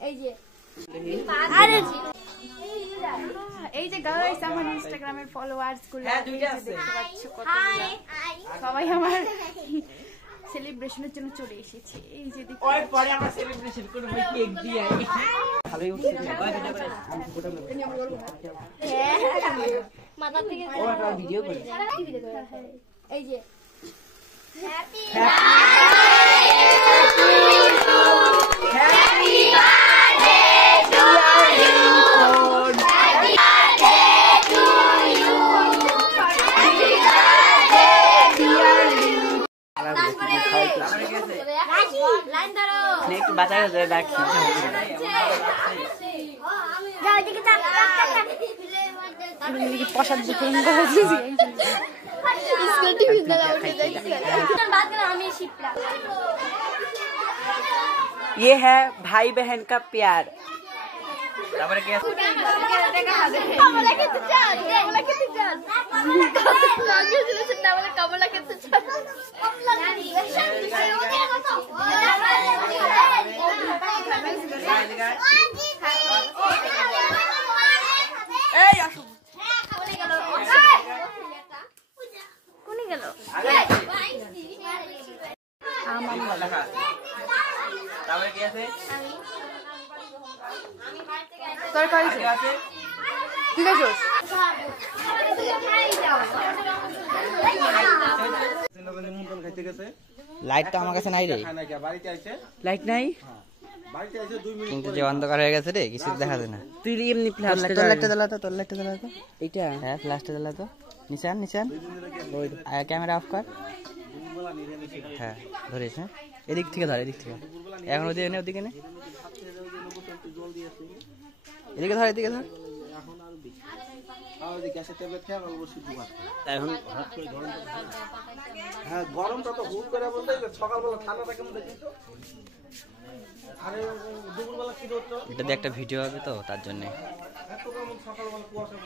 এই যে গাইস আমার ইনস্টাগ্রামের ফলোয়ার্স গুলো দেখতে পাচ্ছ কত সবাই আমার সেলিব্রেশনের জন্য চলে এসেছে। এই যে দেখো ওই পরে আমরা সেলিব্রেশন করব কেক দিয়ে ভালোই উঠছে মাথা থেকে ও একটা ভিডিও করে এই যে হ্যাপি नेक्स्ट बता दे बैक प्रसाद ये है भाई बहन का प्यार। लाइट तो हमारे नहीं रे लाइट नहीं কিন্তু যে অন্ধকার হয়ে গেছে রে কিছু দেখা যায় না। তুই এমনি ফ্ল্যাশটা জ্বালা তো তোর লাইটটা জ্বালা তো এইটা হ্যাঁ ফ্ল্যাশটা জ্বালা তো নিশান নিশান ওই ক্যামেরা অফ কর হ্যাঁ ধরিস হ্যাঁ এদিক থেকে ধর এদিক থেকে এখন ওদিকে নে ওদিকে নে এদিকে ধর এদিকে ধর এখন হ্যাঁ গরমটা তো হুল করে বলতে সকালবেলা ঠান্ডাটা কেমন দেখিস তো আরে দুপুরবেলা কি করতো এটা দিয়ে একটা ভিডিও হবে তো তার জন্য এত কেমন সকালবেলা কুয়াশা